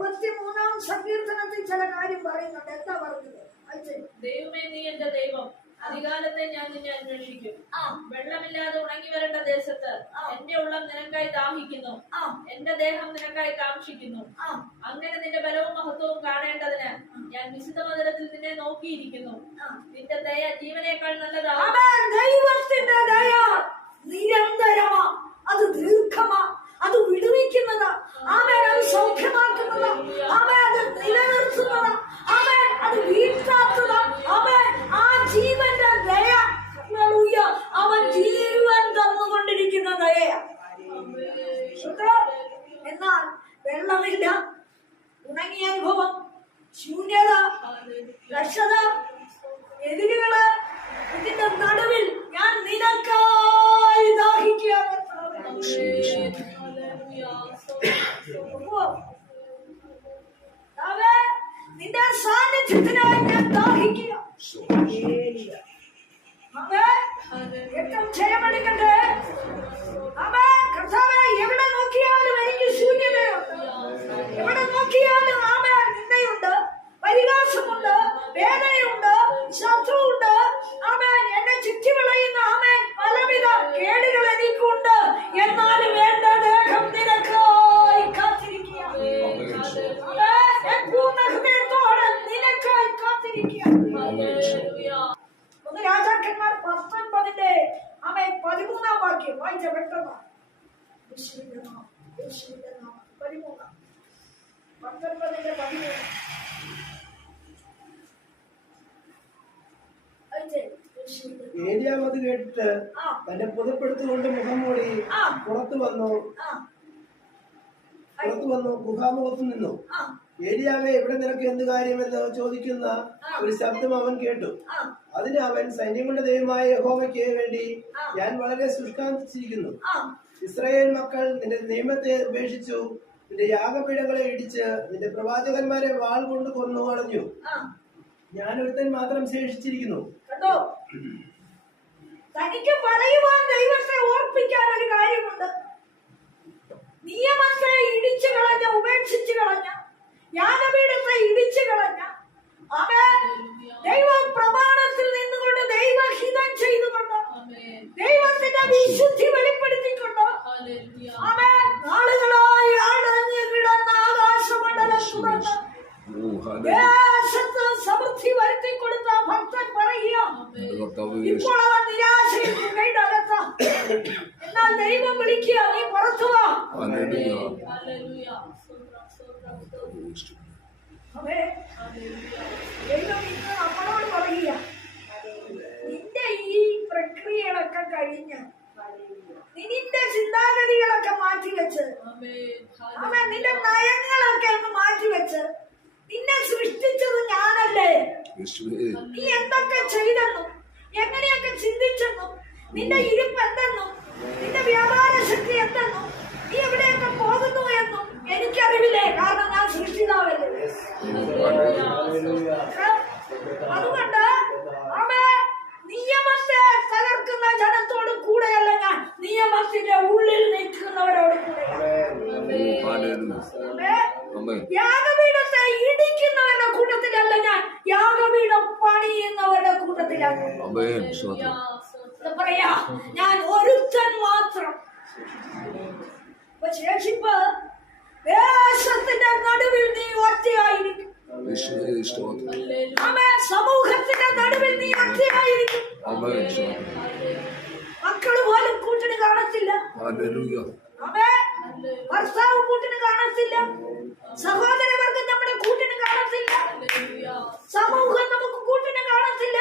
അറുപത്തിമൂന്നാം സങ്കീർത്തനത്തിൽ ചില കാര്യം പറയുന്നുണ്ട്. എന്താ പറഞ്ഞത് ദൈവമേ നീ എന്റെ ദൈവം. അധികാലത്തെ ഞാൻ നിന്നെ അന്വേഷിക്കും. വെള്ളമില്ലാതെ ഉണങ്ങി വരേണ്ട ദേശത്ത് എന്റെ ഉള്ളം നിനക്കായി ദാഹിക്കുന്നു. എന്റെ ദേഹം നിനക്കായി കാക്ഷിക്കുന്നു അങ്ങനെ നിന്റെ ബലവും മഹത്വവും കാണേണ്ടതിന് ഞാൻ വിശുദ്ധ മന്ദിരത്തിൽ നിന്നെ നോക്കിയിരിക്കുന്നു. നിന്റെ ദയ ജീവനേക്കാൾ നല്ലതാണ് ദൈവത്തിന്റെ ദയ നിരന്തരമാ. അത് ദീർഘമാ. അത് വിടുവിക്കുന്നതാ. ആമേൻ അത് സൗഖ്യമാക്കുന്നതാ അവൻ അത് നിലനിർത്തുന്നതാ അവൻ അത് ഏറ്റവും ജയമെടുക്കട്ടെ അവേ കർത്താവേ എവിടെ നോക്കിയാലും എനിക്ക് ശൂന്യതയുണ്ട് എവിടെ നോക്കിയാലും ആമേ നിന്ദയുണ്ട് പരിഹാസമുണ്ട് വേദനയുണ്ട് ശത്രുവുണ്ട് ആമേൻ എന്നെ ചുറ്റി വിളയുന്ന ആമേൻ പലവിധ കേടുകൾ എനിക്കുണ്ട് എന്നാലും എന്റെ ദേഹം നിനക്കായി കാത്തിരിക്കുക ആമേൻ, ഞാൻ പൂർണ ഹൃദയത്തോടെ നിനക്കായി കാത്തിരിക്കുക ഒന്ന് രാജാക്കന്മാർ പത്തൊൻപതിന്റെ ആമേൻ പതിമൂന്നാം വാക്യം വായിച്ച പെട്ടെന്ന് യേശുവിന്റെ നാമം, യേശുവിന്റെ നാമം. പതിമൂന്നാം പത്തൊൻപതിന്റെ പതിമൂന്ന് ഏലിയാമത്. കേട്ടിട്ട് തന്റെ പുതപ്പെടുത്തുകൊണ്ട് മുഖം മൂടി. പുറത്തു വന്നു. പുറത്തു വന്നു ഗുഹാമുഖത്ത് നിന്നു. ഏലിയാവെ ഇവിടെ നിനക്ക് എന്ത് കാര്യമെന്ന് ചോദിക്കുന്ന ഒരു ശബ്ദം അവൻ കേട്ടു. അതിന് അവൻ സൈന്യങ്ങളുടെ ദൈവമായ യഹോവയ്ക്ക് വേണ്ടി ഞാൻ വളരെ ശുഷ്കാന്തിച്ചിരിക്കുന്നു ഇസ്രായേൽ മക്കൾ നിന്റെ നിയമത്തെ ഉപേക്ഷിച്ചു. നിന്റെ യാഗപീഠങ്ങളെ ഇടിച്ച് നിന്റെ പ്രവാചകന്മാരെ വാൾ കൊണ്ട് കൊന്നു കളഞ്ഞു. ഞാൻ ഒരുത്തൻ മാത്രം ശേഷിച്ചിരിക്കുന്നു. തനിക്ക് പറയുവാൻ ദൈവത്തെ ഓർപ്പിക്കാൻ ഒരു കാര്യമുണ്ട്. നിയമത്തെ ഇടിച്ചു കളഞ്ഞ ഉപേക്ഷിച്ചു കളഞ്ഞ ഇടിച്ചു കളഞ്ഞ അവൻ ദൈവ പ്രമാണത്തിൽ നിന്നുകൊണ്ട് ദൈവഹിതം ചെയ്തുകൊണ്ട് ദൈവത്തിന്റെ വിശുദ്ധി വെളിപ്പെടുത്തിക്കൊണ്ട് അവൻ നാളുകളായി അടഞ്ഞു കിടന്ന ആകാശമണ്ഡലം തുറന്ന് ദേശത്ത് സമൃദ്ധി വരുത്തി കൊടുത്ത ഭക്തൻ പറയുക ഇപ്പോൾ അവൻ നിരാശയിൽ കൈടകത്ത എന്നാൽ ദൈവം വിളിക്കുക നീ പുറത്തു വാ. ദൈവം ഇന്ന് പ്രക്രിയകളൊക്കെ കഴിഞ്ഞ് നിന്റെ ചിന്താഗതികളൊക്കെ മാറ്റിവെച്ച് അമ്മ നിന്റെ നയങ്ങളൊക്കെ അങ്ങ് മാറ്റിവെച്ച് നിന്നെ സൃഷ്ടിച്ചത് ഞാനല്ലേ? നീ എന്തൊക്കെ ചെയ്തെന്നും എങ്ങനെയൊക്കെ ചിന്തിച്ചെന്നും നിന്റെ ഇരിപ്പ് എന്തെന്നും നിന്റെ വ്യാപാര ശക്തി എന്തെന്നും നീ എവിടെയൊക്കെ പോകുന്നു എന്നും എനിക്കറിവില്ലേ? കാരണം ഞാൻ സൃഷ്ടിതാവല്ലേ? അതുകൊണ്ട് അവൻ നിയമത്തെ തകർക്കുന്ന ജനത്തോട് കൂടെയല്ല ഞാൻ നിയമത്തിന്റെ ഉള്ളിൽ നിൽക്കുന്നവരോട് യാഗപീഠത്തെ ഇടിക്കുന്നവരുടെ കൂട്ടത്തിലല്ല ഞാൻ. യാഗപീഠം പണിയുന്നവരുടെ കൂട്ടത്തിലാണ്. പറയാ ഞാൻ ഒരുത്തൻ മാത്രം. ശേഷിപ്പ് ദേശത്തിന്റെ നടുവിൽ നീ ഒറ്റയായിരിക്കും. സമൂഹത്തിന്റെ നടുവിൽ നീ ഒറ്റയായിരിക്കും. മക്കൾ പോലും കൂട്ടിന് കാണത്തില്ല. ഭർത്താവ് കൂട്ടിന് കാണത്തില്ല. സഹോദരവർഗം നമ്മുടെ കൂട്ടിന് കാണത്തില്ല. സമൂഹം നമുക്ക് കൂട്ടിന് കാണത്തില്ല.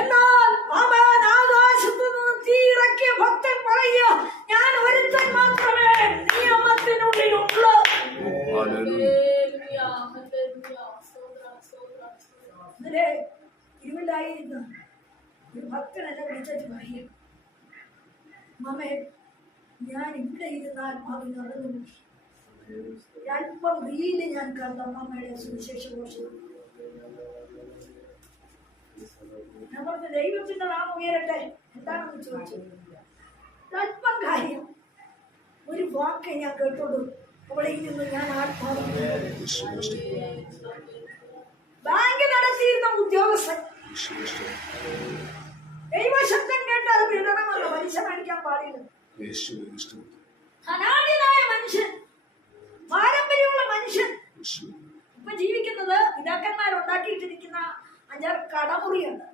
എന്നാൽ അവൻ ആകാശത്ത് നിന്ന് തീയിറക്കിയ ഭക്തൻ പറയുക ഞാൻ ഒരുത്തൻ മാത്രമേ നിയമത്തിനുള്ളിലുള്ളൂ. ഇന്നലെ ഇരുവിലായി ഭക്തൻ എന്നെ വിളിച്ചു പറയും മമേ ഞാൻ ഇവിടെ ഇരുന്നാൽ മാവി നടന്നു അല്പം റീൽ ഞാൻ കണ്ട. മമ്മയുടെ സുവിശേഷ ഘോഷം ഞാൻ പറഞ്ഞു ദൈവത്തിന്റെ നാം ഉയരട്ടെ. എന്താണെന്ന് ചോദിച്ചു. അല്പം കാര്യം ഒരു വാക്ക് ഞാൻ കേട്ടോളൂ. അവിടെ ഇരുന്ന് ഞാൻ ആത്മാവ് ബാങ്ക് നടത്തിയിരുന്ന ഉദ്യോഗസ്ഥൻ. ദൈവശബ്ദം കേട്ട് അത് വിടണമെന്ന് പലിശ കാണിക്കാൻ പാടില്ല. ധനാഢ്യനായ മനുഷ്യൻ പാരമ്പര്യമുള്ള മനുഷ്യൻ. ഇപ്പൊ ജീവിക്കുന്നത് പിതാക്കന്മാർ ഉണ്ടാക്കിയിട്ടിരിക്കുന്ന അഞ്ചാറ് കടമുറിയുണ്ട്.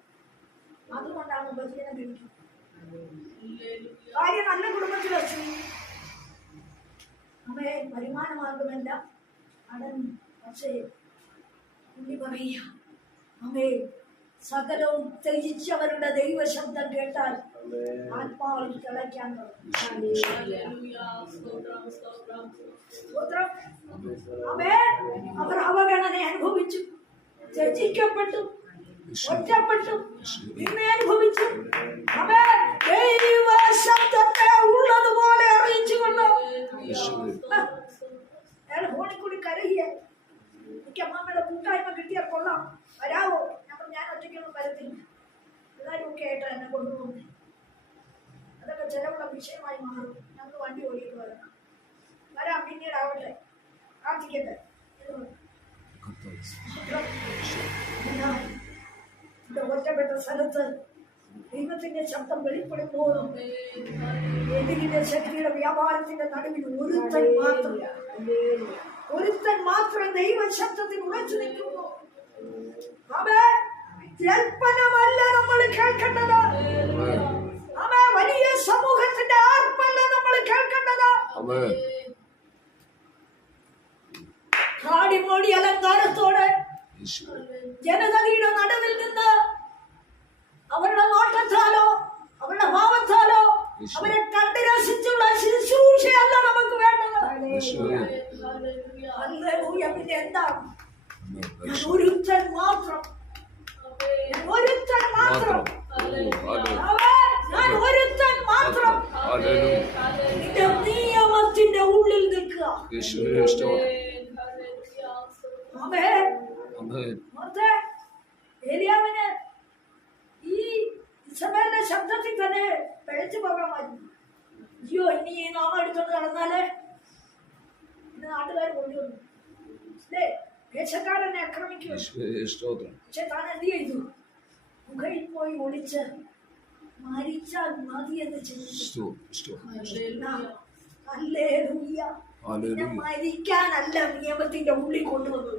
അതുകൊണ്ടാണ് ഉപജീവനം ലഭിക്കുന്നത്. ഭാര്യ നല്ല കുടുംബത്തിൽ വെച്ചു. അമ്മയെ വരുമാന മാർഗമല്ല അടഞ്ഞു. പക്ഷേ പുള്ളി പറയുക അമ്മേ സകലവും ത്യജിച്ചവരുടെ ദൈവശബ്ദം കേട്ടാൽ ആത്മാവിൽ തിളയ്ക്കാൻ അവർ അവഗണന അനുഭവിച്ചു. ത്യജിക്കപ്പെട്ടു. ഒറ്റപ്പെട്ടു. പിന്നെ അനുഭവിച്ചു. അവേ ദൈവ ശബ്ദത്തെ ഉള്ളതുപോലെ അറിയിച്ചുകൊണ്ട്? അയാൾ ഫോണിൽ കൂടി കരകിയ എനിക്ക് അമ്മാമ്മയുടെ കൂട്ടായ്മ കിട്ടിയാൽ കൊള്ളാം. വരാവോ? ഞാൻ ഒറ്റയ്ക്കൊന്നും വരത്തില്ല. എല്ലാവരും ഒക്കെ ആയിട്ട് എന്നെ കൊണ്ടുപോകുന്നത് അതൊക്കെ ചിലവുള്ള വിഷയമായി മാറും. ഞങ്ങൾ വണ്ടി ഓടിയിട്ട് വരണം. വരാം പിന്നീട് ആവട്ടെ. പ്രാർത്ഥിക്കട്ടെ ഒറ്റപ്പെട്ട സ്ഥലത്ത് ദൈവത്തിന്റെ ശബ്ദം വെളിപ്പെടുമ്പോഴും എതിരിന്റെ ശക്തിയുടെ വ്യാപാരത്തിന്റെ നടുവിൽ ഒരുത്തൻ മാത്രം ഒരുത്തൻ മാത്രം ദൈവ ശബ്ദത്തിൽ ഉറച്ചു നിൽക്കുന്നു അവേ ജൽപ്പനമല്ല നമ്മൾ കേൾക്കേണ്ടത്. അവേ വലിയ സമൂഹത്തിന്റെ ആർപ്പല്ല നമ്മൾ കേൾക്കേണ്ടത്. കാടിമോടി അലങ്കാരത്തോടെ ജനതയുടെ നടുവിൽ നിന്ന് അവരുടെ നോട്ടത്താലോ അവരുടെ ഭാവത്താലോ അവരെ കണ്ട് രസിച്ചുള്ള ശുശ്രൂഷയല്ല നമുക്ക് വേണ്ടത്. പിന്നെ ഞാൻ ഒരുത്തൻ മാത്രം ഒരുത്തൻ മാത്രം. ഞാൻ ഒരുത്തൻ മാത്രം. നിന്റെ നിയമത്തിന്റെ ഉള്ളിൽ നിൽക്കുക. ഏലിയാവിന് ഈ ഇസബേലിന്റെ ശബ്ദത്തിൽ തന്നെ പിഴച്ചു പോകാമായിരുന്നു അയ്യോ ഇനി ഈ നാമം എടുത്തോണ്ട് നടന്നാലേ? നാട്ടുകാർ കൊണ്ടുവന്നു. ദേശക്കാരനെ ആക്രമിക്കും ചെയ്തു? ഗുഹയിൽ പോയി ഒളിച്ച് മരിച്ചാൽ മതി എന്ന് ചിന്തിച്ചു മരിക്കാനല്ല നിയമത്തിന്റെ ഉള്ളിൽ കൊണ്ടുവന്നത്.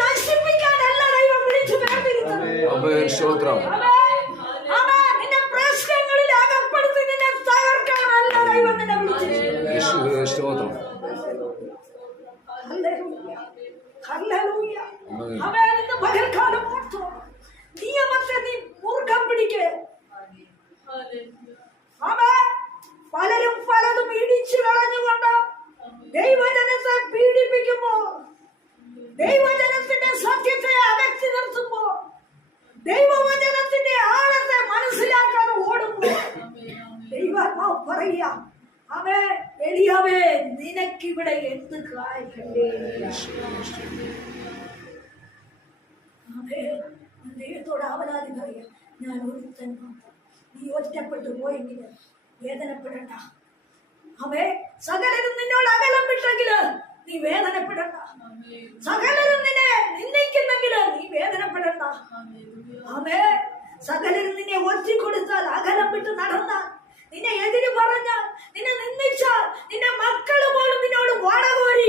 നശിപ്പിക്കാനല്ല ദൈവം വിളിച്ചു സ്തോത്രം ആമേൻ. ആമേൻ. നിന്നെ പ്രശ്നങ്ങളിൽ അകപ്പെടുത്തി നിന്നെ തകർക്കാനല്ല ദൈവം നിന്നെ വിളിച്ചത്. യേശുവേ സ്തോത്രം ഹല്ലേലൂയ. ആമേൻ. ഇന്ന് പകൽക്കാലം ഓർത്തോ. നിയമത്തെ നീ മുറുകെ പിടിക്ക്. ആമേൻ. പലരും പലതും ഇടിച്ചു കളഞ്ഞുകൊണ്ട് ദൈവജനത്തെ പീഡിപ്പിക്കുമ്പോ ദൈവജനത്തിന്റെ സത്യത്തെ അകറ്റി നിർത്തുമ്പോ ദൈവവചനത്തിന്റെ ആഴത്തെ മനസ്സിലാക്കാൻ ഓടുമ്പോ ദൈവാത്മാവ് പറയുക അവേ എളിയവേ നിനക്കിവിടെ എന്ത് കാര്യം ദൈവത്തോട് ആവലാതി പറയാ ഞാൻ ഒരുത്തൻ മാത്രം നീ ഒറ്റപ്പെട്ടു പോയെങ്കിൽ വേദനപ്പെടണ്ട. അവേ സകലരും നിന്നോട് അകലം വിട്ടെങ്കിൽ നീ വേദനപ്പെടണ്ട. സകലരും നിന്നെ നിന്ദിക്കുന്നെങ്കിൽ നീ വേദനപ്പെടണ്ട. അവേ സകലരും നിന്നെ ഒറ്റിക്കൊടുത്താൽ അകലം വിട്ട് നടന്നാൽ നിന്നെ എതിര് പറഞ്ഞാൽ നിന്നെ നിന്ദിച്ചാൽ നിന്റെ മക്കൾ പോലും നിന്നോട് വടകോരി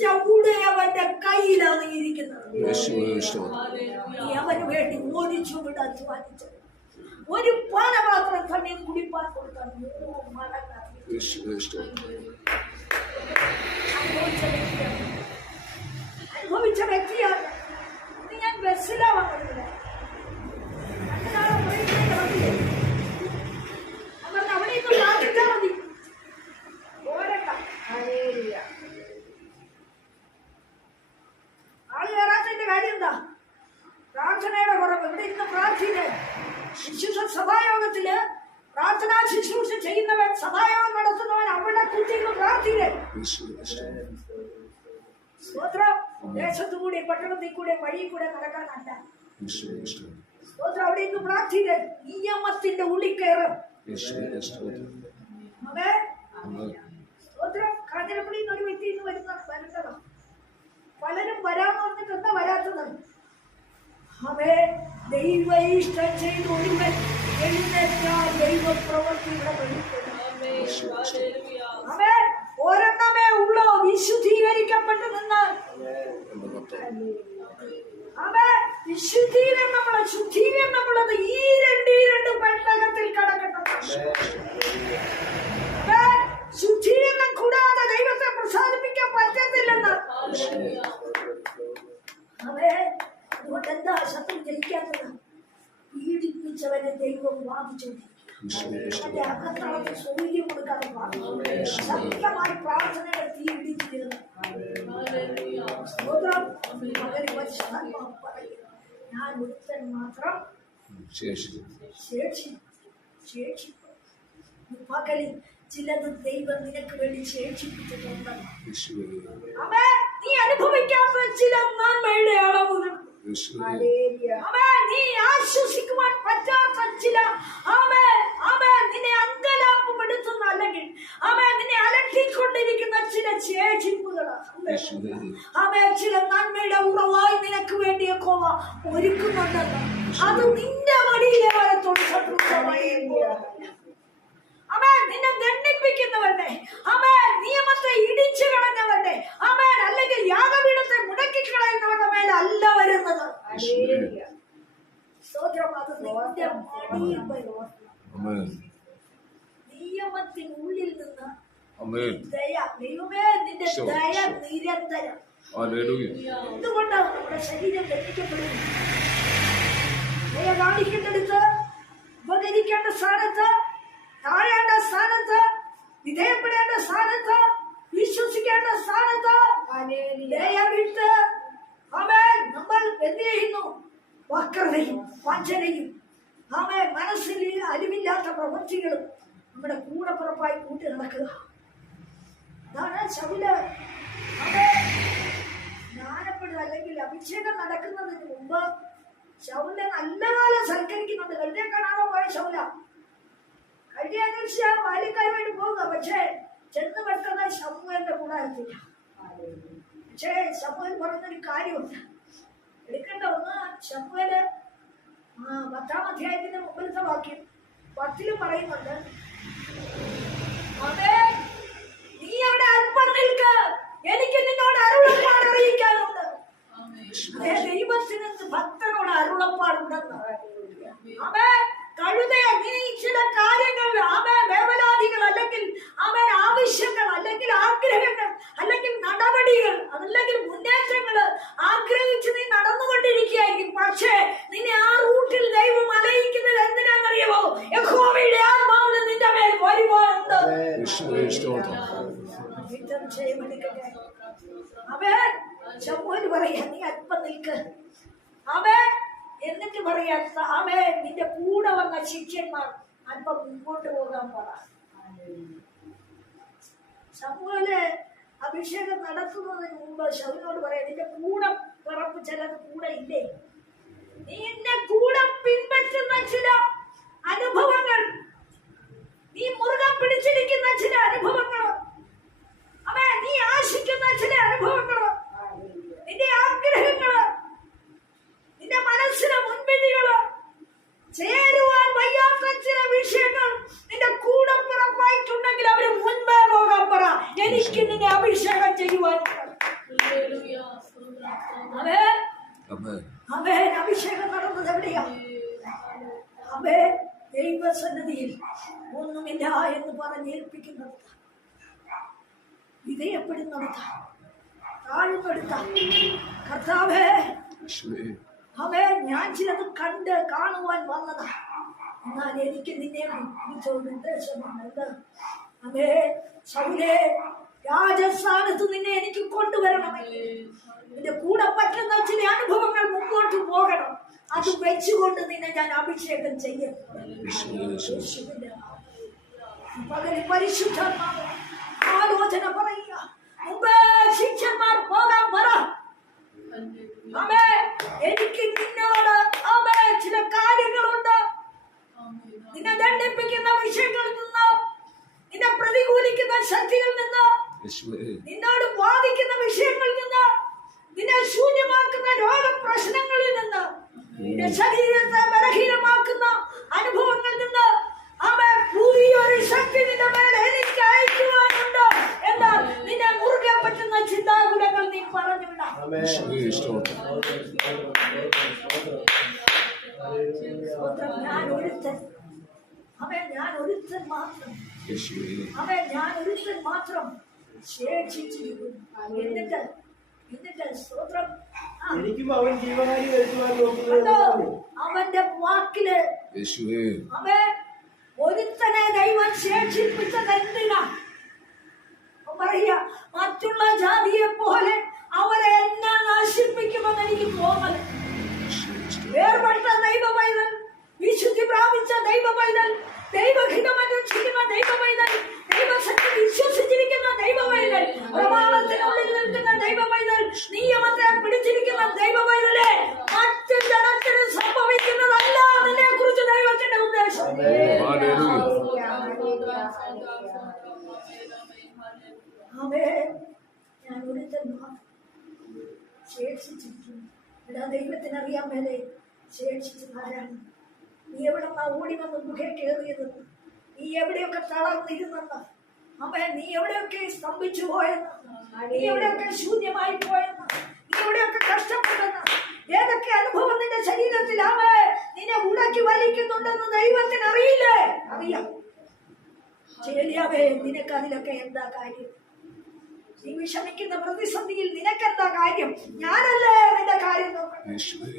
സൃഷ്ടിച്ച ഉടയവന്റെ കയ്യിലാണ് ഇരിക്കുന്നത്. നീ അവന് വേണ്ടി ഒരു ചുവട് അധ്വാനിച്ചു ഒരു പാനപാത്രം തന്നെ കുടിപ്പാൻ അനുഭവിച്ച വ്യക്തിയാണ്. ഞാൻ ബസ്സിലാവാൻ വന്നത്. ദേശത്തു കൂടെ വഴി കൂടെ നടക്കാനല്ല. സ്തോത്രം അവിടെ നിന്ന് പ്രാർത്ഥിക്ക നിയമത്തിന്റെ ഉള്ളിൽ കയറും. സ്തോത്രം കാഞ്ഞിരപ്പള്ളിയിൽ നിന്ന് ഒരു വ്യക്തി ഇന്ന് വരുന്ന വരേണ്ടതാ പലരും വരാന്ന് പറഞ്ഞിട്ട് എന്താ വരാത്തത്? അവേ ദൈവ ഇഷ്ടം ചെയ്ത് ഒരുവൻ എഴുന്നേറ്റാൽ ദൈവ പ്രവൃത്തി ഇവിടെ. അവേ ഉള്ളോ? വിശുദ്ധീകരിക്കപ്പെട്ട് നിന്നാൽ എന്റെ കർത്താവ് അവേ വിശുദ്ധീകരണമുള്ള ശുദ്ധീകരണമുള്ളത് ഈ രണ്ട് ഈ രണ്ട് പെട്ടകത്തിൽ കടക്കട്ടെ. അവേ ശുദ്ധീകരണം കൂടാതെ ദൈവത്തെ പ്രസാദിപ്പിക്കാൻ പറ്റത്തില്ലെന്ന്. അവേ അതുകൊണ്ട് എന്താ ശത്രു ജയിക്കാത്തത്? പീഡിപ്പിച്ചവനെ ദൈവം വാദിച്ചുകൊണ്ടിരിക്കും അകത്തളത്തിൽ സൗകര്യം കൊടുക്കാതെ. ശക്തമായി പ്രാർത്ഥനയുടെ തീ ഇടിച്ചു തീർന്നു ഹല്ലേലൂയ. സ്തോത്രം മകന് പരിശുദ്ധാത്മാവ് പറയുന്നു ഞാൻ ഒരുത്തൻ മാത്രം പകലിൽ ചിലത് ദൈവം നിനക്ക് വേണ്ടി ശേഷിപ്പിച്ചിട്ടുണ്ട് നീ അനുഭവിക്കാത്ത ചില നന്മയുടെ അളവുകൾ നീ ആശ്വസിക്കുവാൻ പറ്റാത്ത ചില അവേ അവേ നിന്നെ അങ്കലാപ്പപ്പെടുത്തുന്ന അല്ലെങ്കിൽ അവേ നിന്നെ അലട്ടിക്കൊണ്ടിരിക്കുന്ന ചില യേശുവേ. അവേ ചില നന്മയുടെ ഉറവായി നിനക്ക് വേണ്ടി കോവ ഒരുക്കുന്നുണ്ടെന്ന്. അത് നിന്റെ വഴിയിലെ വരത്തോട് ശത്രുക്കളമായി അവൻ നിന്നെ ദണ്ഡിപ്പിക്കുന്നവരുടെ അവൻ നിയമത്തെ ഇടിച്ചു കളഞ്ഞവരുടെ അവൻ അല്ലെങ്കിൽ യാഗപീഠത്തെ മുടക്കി കളയുന്നവരുടെ മേലെ അല്ല വരുന്നത് നിയമത്തിനുള്ളിൽ നിന്ന് ദയ ദൈവമേ നിന്റെ ദയ നിരന്തരം. എന്തുകൊണ്ടാണ് നമ്മുടെ ശരീരം ദണ്ഡിക്കപ്പെടുന്നത് ദയ കാണിക്കേണ്ടടുത്ത് ഉപകരിക്കേണ്ട സ്ഥാനത്ത് താഴേണ്ട സ്ഥാനത്ത് വിധേയപ്പെടേണ്ട സ്ഥാനത്ത് വിശ്വസിക്കേണ്ട സ്ഥാനത്ത് ദയ വിട്ട് അവൻ നമ്മൾ എന്ത് ചെയ്യുന്നു? വക്രതയും വഞ്ചനയും അവൻ മനസ്സിൽ അലിവില്ലാത്ത പ്രവൃത്തികളും നമ്മുടെ കൂടെ പുറപ്പായി കൂട്ടി നടക്കുക. അതാണ് അവൻ ജ്ഞാനപ്പെടുക അല്ലെങ്കിൽ അഭിഷേകം നടക്കുന്നതിന് മുമ്പ് ശൗല നല്ല കാലം സൽക്കരിക്കുന്നുണ്ട്. വെറുതെ കാണാതെ പോയ ശൗല അന്വേഷിച്ച ബാല്യക്കാരുമായിട്ട് പോകുക പക്ഷേ ചെന്ന് പെട്ടെന്ന് ശമുവേലിന്റെ കൂടെ എത്തില്ല. പക്ഷേ ശമുവേൽ പറഞ്ഞൊരു കാര്യമുണ്ട്. എടുക്കേണ്ട ഒന്ന് ആ പത്താം അധ്യായത്തിന്റെ മുമ്പിലത്തെ വാക്യം പത്തിൽ പറയുന്നുണ്ട്. അതെ നീ അവിടെ അല്പം നിൽക്ക്. എനിക്ക് നിന്നോട് അരുളപ്പാട് അറിയിക്കാനുണ്ട്. ദൈവത്തിന് ഭക്തനോട് അരുളപ്പാടുണ്ടെന്ന് അവൻ കഴുതയെ നീ ചില കാര്യങ്ങൾ അവൻ വേവലാതികൾ അല്ലെങ്കിൽ അവൻ ആവശ്യങ്ങൾ അല്ലെങ്കിൽ ആഗ്രഹങ്ങൾ അല്ലെങ്കിൽ നടപടികൾ അതല്ലെങ്കിൽ മുന്നേറ്റങ്ങൾ ആഗ്രഹിച്ച് നീ നടന്നുകൊണ്ടിരിക്കുകയായിരിക്കും പക്ഷേ നിന്നെ ആ റൂട്ടിൽ ദൈവം അലയിക്കുന്നത് എന്തിനാണെന്നറിയാമോ യഹോവയുടെ ആത്മാവിന് നിന്റെ മേൽ വരുവാനുണ്ട് യേശുവേ സ്തോത്രം യുദ്ധം ചെയ്യമെടുക്കട്ടെ അവൻ ശമ്പൂര് പറയാ നീ അല്പം നിൽക്ക്. അവേ എന്നിട്ട് പറയാ അവേ നിന്റെ കൂടെ വന്ന ശിഷ്യന്മാർ അല്പം മുമ്പോട്ട് പോകാൻ പറ. ശമ്പൂര് അഭിഷേകം നടത്തുന്നതിന് മുമ്പ് ശൗനോട് പറയാം നിന്റെ കൂടെ പിറപ്പ് ചിലത് കൂടെ ഇല്ലേ? നീ കൂടെ പിൻപറ്റുന്ന ചില അനുഭവങ്ങൾ നീ മുറുകെ പിടിച്ചിരിക്കുന്ന ചില അനുഭവങ്ങൾ അവ നീ ആശിക്കുന്ന ചില അനുഭവങ്ങൾ നിന്റെ ആഗ്രഹങ്ങൾ നിന്റെ മനസ്സിലെ മുൻവിധികൾ. ചേരുവാൻ വയ്യാത്ത ചില വിഷയങ്ങൾ നിന്റെ കൂടെ പിറപ്പായിട്ടുണ്ടെങ്കിൽ അവർ മുൻപേ പോകാൻ പറ. എനിക്ക് നിന്നെ അഭിഷേകം ചെയ്യുവാൻ ആമേൻ അഭിഷേകം നടന്നത് എവിടെയാ? അവേ ദൈവസന്നിധിയിൽ ഒന്നുമില്ല എന്ന് പറഞ്ഞേൽപ്പിക്കുന്നത് വിധേയപ്പെടുന്നിടത്ത താഴ്ന്നെടുത്ത കർത്താവേ അവേ ഞാൻ ചിലത് കണ്ട് കാണുവാൻ വന്നതാ. എന്നാൽ എനിക്ക് നിന്നെ വിളിച്ച ഒരു ഉദ്ദേശമാണ് എന്ത് അവേ ശൗലേ രാജസ്ഥാനത്ത് നിന്നെ എനിക്ക് കൊണ്ടുവരണമെങ്കിൽ നിന്റെ കൂടെ പറ്റുന്ന ചില അനുഭവങ്ങൾ മുമ്പോട്ട് പോകണം. അത് വെച്ചുകൊണ്ട് നിന്നെ ഞാൻ അഭിഷേകം ചെയ്യും. പകൽ പരിശുദ്ധ ആലോചന പറയുക. മുമ്പേ ശിഷ്യന്മാർ പോകാൻ പറ ഹല്ലേലൂയ. എനിക്ക് നിന്നോട് അമ്മേ ചില കാര്യങ്ങളുണ്ട്. നിന്നെ ദണ്ഡിപ്പിക്കുന്ന വിഷയങ്ങളിൽ നിന്ന് നിന്നെ പ്രതികൂലിക്കുന്ന ശക്തികളിൽ നിന്ന് നിന്നോട് ബാധിക്കുന്ന വിഷയങ്ങളിൽ നിന്ന് നിന്നെ ശൂന്യമാക്കുന്ന രോഗപ്രശ്നങ്ങളിൽ നിന്ന് നിന്റെ ശരീരത്തെ ബലഹീനമാക്കുന്ന അനുഭവങ്ങളിൽ നിന്ന് അവൻ പുതിയൊരു ശക്തി നിന്റെ മേൽ എനിക്ക് അയക്കുവാനുണ്ട് എന്നാൽ നിന്നെ മുറുകെ പറ്റുന്ന ചിന്താകുലങ്ങൾ നീ പറഞ്ഞുവിടാം ആമേൻ. യേശുവേ സ്തോത്രം സ്തോത്രം. ഞാൻ ഒരുത്തൻ അവൻ ഞാൻ ഒരുത്തൻ മാത്രം. അവൻ ഞാൻ ഒരുത്തൻ മാത്രം ശേഷിച്ചിരിക്കുന്നു. എന്നിട്ട് എന്നിട്ട് സ്തോത്രം. ആ, എനിക്കും അവൻ ജീവഹാനി വരുത്തുവാൻ അവന്റെ വാക്കിൽ യേശുവേ. അവൻ ഒരുത്തനെ ദൈവം ശേഷിപ്പിച്ചത് എന്തിനാ? അവൻ പറയാ മറ്റുള്ള ജാതിയെ പോലെ അവരെ എന്നാ നശിപ്പിക്കുമെന്ന് എനിക്ക് തോന്നൽ. വേർപെട്ട ദൈവ പൈതൽ വിശുദ്ധി പ്രാപിച്ച ദൈവ പൈതൽ ദൈവഹിതമനുഷ്ഠിക്കുന്ന ദൈവ പൈതൽ ദൈവശക്തി വിശ്വസിച്ചിരിക്കുന്ന ദൈവ പൈതൽ പ്രമാണത്തിനുള്ളിൽ നിൽക്കുന്ന ദൈവ പൈതൽ നിയമത്തെ പിടിച്ചിരിക്കുന്ന ദൈവ പൈതലെ മറ്റ് ജനത്തിന് സംഭവിക്കുന്നതല്ല അതിനെ കുറിച്ച് ദൈവത്തിന്റെ ഉദ്ദേശം. അവേ ഞാൻ ഒരുത്തൻ ശേഷിച്ചിരിക്കുന്നു. എടാ ദൈവത്തിന് അറിയാൻ മേലെ ശേഷിച്ചത് ആരാണ് നീ എവിടെ ഓടി വന്ന് ഗുഹ കയറിയതെന്ന് നീ എവിടെയൊക്കെ തളർന്നിരുന്നെന്ന്? അവൻ നീ എവിടെയൊക്കെ സ്തംഭിച്ചു പോയെന്ന്? നീ എവിടെയൊക്കെ ശൂന്യമായി പോയെന്ന്? നീ എവിടെയൊക്കെ കഷ്ടപ്പെട്ടെന്ന്? ഏതൊക്കെ അനുഭവം നിന്റെ ശരീരത്തിൽ അവൻ നിന്നെ ഉടക്കി വലിക്കുന്നുണ്ടെന്ന് ദൈവത്തിന് അറിയില്ലേ? അറിയാം. ശരിയാവേ നിനക്ക് അതിലൊക്കെ എന്താ കാര്യം? നീ വിഷമിക്കുന്ന പ്രതിസന്ധിയിൽ നിനക്കെന്താ കാര്യം? ഞാനല്ലേ നിന്റെ കാര്യം നോക്കണം യേശുവേ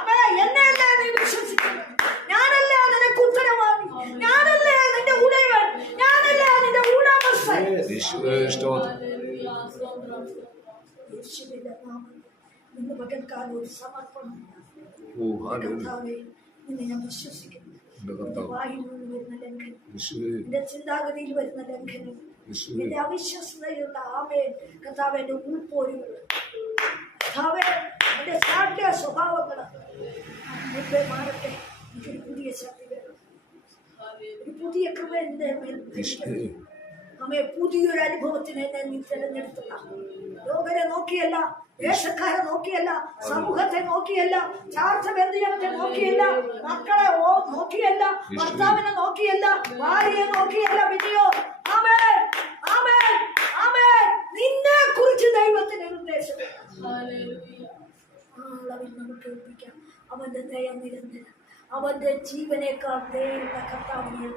അവേ എന്നെയല്ലേ നീ വിശ്വസിക്കുന്നത് ഞാനല്ലേ നിനക്ക് ഉത്തരവാദി ഞാനല്ലേ നിന്റെ ഉടയവൻ ഞാനല്ലേ നിന്റെ ഉടമസ്ഥൻ യേശുവേ സ്തോത്രം ഓ ഞാൻ വിശ്വസിക്കുന്നു എന്റെ ചിന്താഗതിയിൽ വരുന്ന ലംഘനം എന്റെ അവിശ്വസതയിലുള്ള ആമേ കർത്താവ് എന്റെ ഉൾപ്പോരുകൾ കർത്താവേ എന്റെ ശാഠ്യ സ്വഭാവങ്ങൾ മുമ്പേ മാറട്ടെ എനിക്കൊരു പുതിയ ശക്തി വേണം ഒരു പുതിയ കൃപ എന്റെ മേൽ നമ്മെ പുതിയൊരു അനുഭവത്തിന് നീ തിരഞ്ഞെടുത്തുള്ള ലോകരെ നോക്കിയല്ല ദേശക്കാരെ നോക്കിയല്ല സമൂഹത്തെ നോക്കിയല്ല ചാർച്ച ബന്ധുജനത്തെ നോക്കിയല്ല മക്കളെ നോക്കിയല്ല ഭർത്താവിനെ നോക്കിയല്ല ഭാര്യയെ നോക്കിയല്ല വിജയോ ആമേ ആമേ ആമേ നിന്നെ കുറിച്ച് ദൈവത്തിന് നിർദ്ദേശം. അളവിൽ നമുക്ക് ഏൽപ്പിക്കാം. അവന്റെ ദയ നിരന്തരം. അവന്റെ ജീവനേക്കാൾ ദയുള്ള കർത്താവിനെ